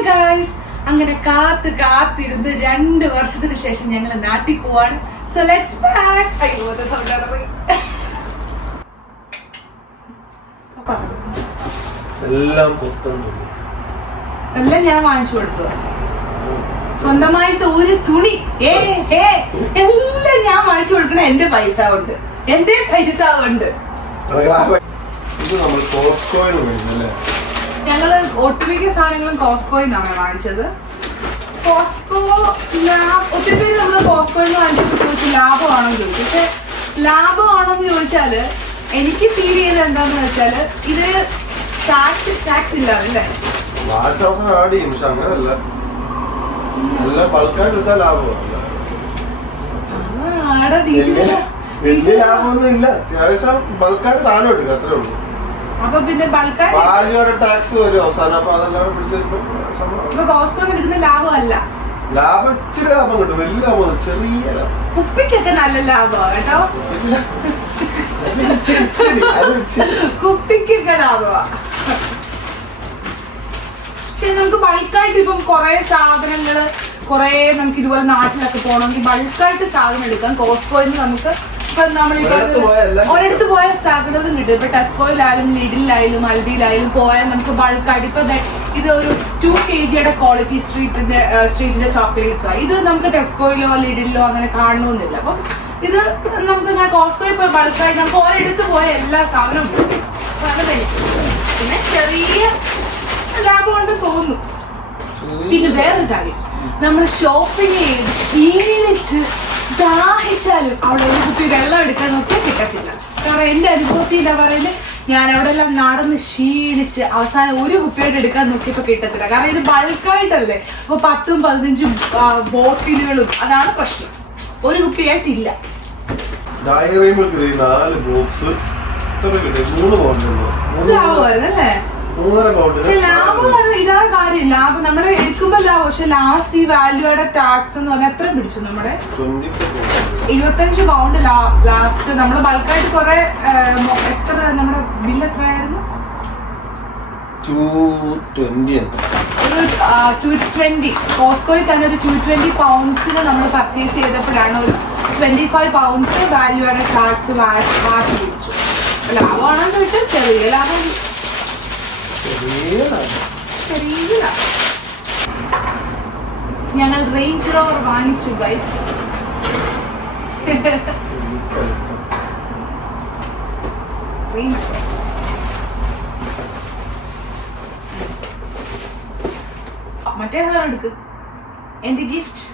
Hi guys അങ്ങനെ കാത്ത് കാത്തിരുന്ന് രണ്ട് വർഷത്തിന് ശേഷം ഞങ്ങൾ നാട്ടിൽ പോവാണ്. സോ ലെറ്റ്സ് ബാക്ക് അയ്യോ. എല്ലാം എല്ലാം ഞാൻ വാങ്ങിച്ചു കൊടുത്തത്. സ്വന്തമായിട്ട് ഒരു തുണി. ഏ ഏ എല്ലാം ഞാൻ വാങ്ങിച്ചു കൊടുക്കണ എന്റെ പൈസ കൊണ്ട്. എന്റെ പൈസ കൊണ്ട്. ഇത് നമ്മൾ കോസ്കോയിൽ മേടിച്ചല്ലേ ഞങ്ങൾ ഒട്ടുമിക്ക സാധനങ്ങളും കോസ്കോയിൽ നിന്നാണ് വാങ്ങിച്ചത്. കോസ്കോ ലാബ് ഒത്തിരി പേര് നമ്മൾ കോസ്കോയിൽ നിന്ന് വാങ്ങിച്ചപ്പോൾ ചോദിച്ചു ലാഭമാണോ എന്ന് ചോദിച്ചു. പക്ഷെ ലാഭമാണോ എന്ന് ചോദിച്ചാൽ എനിക്ക് ഫീൽ ചെയ്തത് എന്താന്ന് വെച്ചാൽ ഇത് ടാക്സ് ടാക്സ് ഇല്ലാതെ അല്ലേ? ആഡ് ചെയ്യും പക്ഷെ അങ്ങനല്ല നല്ല ബൾക്കായിട്ട് എടുത്താൽ ലാഭമാണ് ആടെ വലിയ ഡീറ്റെയിൽ വലിയ ലാഭമൊന്നും ഇല്ല അത്യാവശ്യം ബൾക്കായിട്ട് സാധനം എടുക്കുക അത്രേ ഉള്ളൂ. അപ്പൊ പിന്നെ ബൾക്കായിട്ട് ടാക്സ് വരും അവസാനം അപ്പൊ അതെല്ലാം പിടിച്ചപ്പോ സംഭവം. ഇപ്പൊ കോസ്കോ എടുക്കുന്ന ലാഭമല്ല ലാഭം ഇച്ചിരി ലാഭം കിട്ടും. വലിയ ലാഭം ചെറിയ ലാഭം. കുപ്പിക്കൊക്കെ നല്ല ലാഭമാണ് കേട്ടോ. കുപ്പിക്കൊക്കെ ലാഭമാ. പക്ഷെ നമുക്ക് ബൾക്കായിട്ട് ഇപ്പം കുറെ സാധനങ്ങൾ കുറെ നമുക്ക് ഇതുപോലെ നാട്ടിലൊക്കെ പോകണമെങ്കിൽ ബൾക്കായിട്ട് സാധനം എടുക്കാം. കോസ്കോയിൽ നിന്ന് നമുക്ക് ഇപ്പൊ നമ്മളിപ്പോ ഒരിടത്ത് പോയ സകലതും കിട്ടും. ഇപ്പൊ ടെസ്കോയിലായാലും ലിഡിലായാലും അൽദിയിലായാലും പോയാൽ നമുക്ക് ബൾക്കായിട്ട് ഇപ്പൊ ഇത് ഒരു ടു കെ ജിയുടെ ക്വാളിറ്റി സ്ട്രീറ്റിന്റെ സ്ട്രീറ്റിന്റെ ചോക്ലേറ്റ്സ് ആണ് ഇത് നമുക്ക് ടെസ്കോയിലോ ലിഡിലോ അങ്ങനെ കാണണമെന്നില്ല അപ്പം ഇത് നമുക്ക് ഞാൻ കോസ്കോയിൽ പോയി ബൾക്കായിട്ട് നമുക്ക് ഒരിടത്ത് പോയ എല്ലാ സാധനവും കിട്ടും. പിന്നെ ചെറിയ ലാഭം ലാഭമുണ്ടെന്ന് തോന്നുന്നു. പിന്നെ വേറൊരു കാര്യം. നമ്മൾ ഷോപ്പിംഗ് ചെയ്ത് ക്ഷീണിച്ച് ദാഹിച്ചാലും അവിടെ ഒരു കുപ്പി വെള്ളം എടുക്കാൻ നോക്കി കിട്ടത്തില്ല. കാരണം എന്റെ അനുഭവത്തിൽ എന്താ പറയുന്നത് ഞാൻ അവിടെ എല്ലാം നടന്ന് ക്ഷീണിച്ച് അവസാനം ഒരു കുപ്പിയായിട്ട് എടുക്കാൻ നോക്കിയപ്പോ കിട്ടത്തില്ല. കാരണം ഇത് ബൾക്കായിട്ടല്ലേ? അപ്പൊ പത്തും പതിനഞ്ചും ബോട്ടിലുകളും അതാണ് പ്രശ്നം. ഒരു കുപ്പിയായിട്ടില്ല. ഡയറി മിൽക്ക് നാല് ബോക്സ് മൂന്ന് പൗണ്ട് മൂന്ന് ആവുമായിരുന്നല്ലേ പക്ഷെ ലാഭമാണ് ഇതാണ് കാര്യം ലാഭം നമ്മൾ എടുക്കുമ്പോ ലാഭം പക്ഷെ ലാസ്റ്റ് ഈ വാല്യൂയുടെ ടാക്സ് എന്ന് പറഞ്ഞാൽ എത്ര പിടിച്ചു നമ്മുടെ? ഇരുപത്തഞ്ച് പൗണ്ട് ലാസ്റ്റ് നമ്മൾ ബൾക്കായിട്ട് കുറെ എത്ര നമ്മുടെ ബില്ല് എത്രയായിരുന്നു? കോസ്കോയിൽ തന്നെ ഒരു ടു ട്വന്റി പൗണ്ട്സിന് നമ്മൾ പർച്ചേസ് ചെയ്തപ്പോഴാണ് ഒരു ട്വന്റി ഫൈവ് പൗണ്ട്സ് വാല്യൂയുടെ ടാക്സ് മാറ്റി പിടിച്ചു ലാഭമാണെന്ന് വെച്ചാൽ ചെറിയ ലാഭം. ചെറിയ. ഞങ്ങൾ റേഞ്ച് റോവർ വാങ്ങിച്ചു ഗൈസ്. റേഞ്ച് മറ്റേ സാധനം എടുക്ക്. എന്റെ ഗിഫ്റ്റ്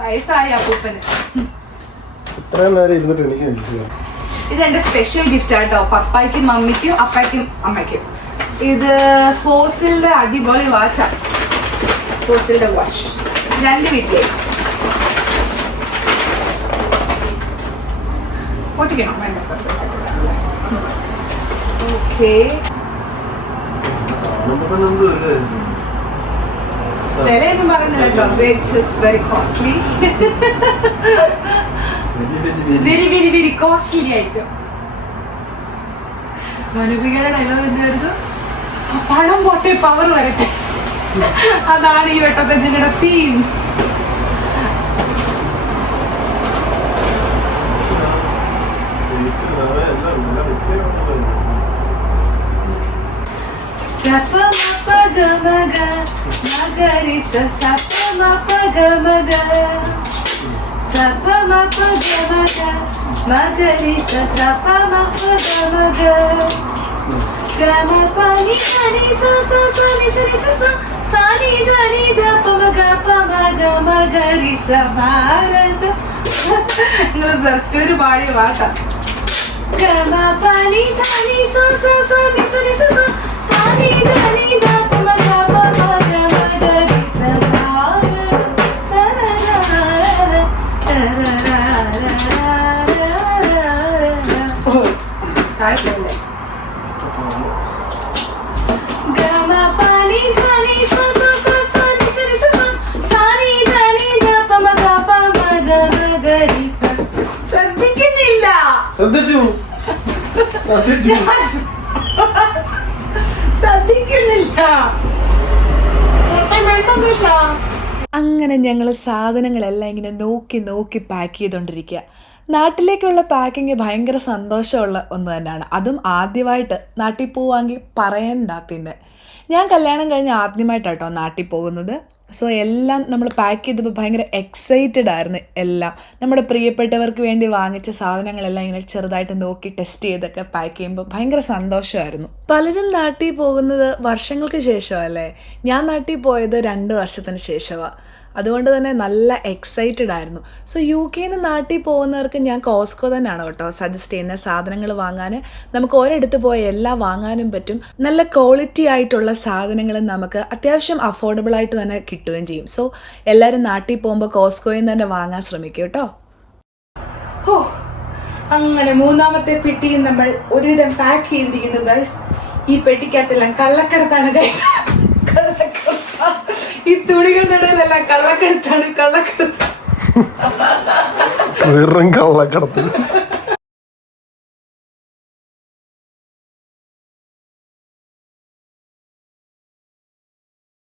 വയസ്സായ അപ്പൂപ്പന്. ഇത്രയും നേരം ഇരുന്നിട്ട് എനിക്ക് മനസ്സിലായി ഇത് എന്റെ സ്പെഷ്യൽ ഗിഫ്റ്റ് ആട്ടോ. പപ്പായ്ക്കും മമ്മിക്കും അപ്പായ്ക്കും അമ്മയ്ക്കും. ഇത് ഫോസിലിന്റെ അടിപൊളി വാച്ചാണ് ഫോസിലിന്റെ വാച്ച് രണ്ട് വീട്ടിലേക്ക് പൊട്ടിക്കണം? വേണ്ട ഓക്കെ വിലയൊന്നും പറയുന്നില്ല കേട്ടോ. Very costly very very very costly ആയിട്ടും മനുപികയുടെ ഡയലോഗ് എന്തായിരുന്നു പണം പോട്ടെ പവർ വരട്ടെ അതാണ് ഈ വെട്ടത്തെ ഞങ്ങളുടെ തീം സപ്പ മപ്പ ഗമഗ മഗരി സപ്പ മപ്പ സപ്പ ಮಪಗಮಗ ಮಗಲಿ ಸಪ ಮಪಗಮಗ ಗಮ ಪನಿ ಧನಿ ಸ ಸ ಸನಿ ಸನಿ ಸ ಸ ಸನಿ ಧನಿ ದ ಪಮಗ ಪಮಗ ಮಗರಿ ಸ ಭಾರತ నువ్వు ఫస్ట్ పాడే పాట గమ పని ధని స స సని సని స సని ధని ശ്രദ്ധിക്കുന്നില്ല. ശ്രദ്ധിച്ചു. ശ്രദ്ധിച്ചു. ശ്രദ്ധിക്കുന്നില്ല. അങ്ങനെ ഞങ്ങൾ സാധനങ്ങളെല്ലാം ഇങ്ങനെ നോക്കി നോക്കി പാക്ക് ചെയ്തുകൊണ്ടിരിക്കുക നാട്ടിലേക്കുള്ള പാക്കിങ് ഭയങ്കര സന്തോഷമുള്ള ഒന്ന് തന്നെയാണ്. അതും ആദ്യമായിട്ട് നാട്ടിൽ പോവാങ്കിൽ പറയണ്ട പിന്നെ. ഞാൻ കല്യാണം കഴിഞ്ഞ് ആദ്യമായിട്ടാട്ടോ നാട്ടിൽ പോകുന്നത്. സോ എല്ലാം നമ്മൾ പാക്ക് ചെയ്തപ്പോൾ ഭയങ്കര എക്സൈറ്റഡ് ആയിരുന്നു എല്ലാം. നമ്മുടെ പ്രിയപ്പെട്ടവർക്ക് വേണ്ടി വാങ്ങിച്ച സാധനങ്ങളെല്ലാം ഇങ്ങനെ ചെറുതായിട്ട് നോക്കി ടെസ്റ്റ് ചെയ്തൊക്കെ പാക്ക് ചെയ്യുമ്പോൾ ഭയങ്കര സന്തോഷമായിരുന്നു. പലരും നാട്ടിൽ പോകുന്നത് വർഷങ്ങൾക്ക് ശേഷമല്ലേ? ഞാൻ നാട്ടിൽ പോയത് രണ്ട് വർഷത്തിന് ശേഷമാണ് അതുകൊണ്ട് തന്നെ നല്ല എക്സൈറ്റഡ് ആയിരുന്നു. സോ യു കെയിൽ നിന്ന് നാട്ടിൽ പോകുന്നവർക്ക് ഞാൻ കോസ്കോ തന്നെയാണ് കേട്ടോ സജസ്റ്റ് ചെയ്യുന്ന. സാധനങ്ങൾ വാങ്ങാൻ നമുക്ക് ഒരിടത്ത് പോയി എല്ലാം വാങ്ങാനും പറ്റും. നല്ല ക്വാളിറ്റി ആയിട്ടുള്ള സാധനങ്ങൾ നമുക്ക് അത്യാവശ്യം അഫോർഡബിൾ ആയിട്ട് തന്നെ കിട്ടുകയും ചെയ്യും. സോ എല്ലാവരും നാട്ടിൽ പോകുമ്പോൾ കോസ്കോയിൽ നിന്ന് തന്നെ വാങ്ങാൻ ശ്രമിക്കും കേട്ടോ. ഓ അങ്ങനെ മൂന്നാമത്തെ പെട്ടിയും നമ്മൾ ഒരുവിധം പാക്ക് ചെയ്തിരിക്കുന്നു ഗൈസ് ഈ പെട്ടിക്കകത്തെല്ലാം കള്ളക്കടത്താണ് ഗൈസ് ഈ തുണികളുടെ ഇടയിലല്ല കള്ളക്കെടുത്താണ് കള്ളക്കെടുത്ത് വെറും കള്ളക്കടത്ത്.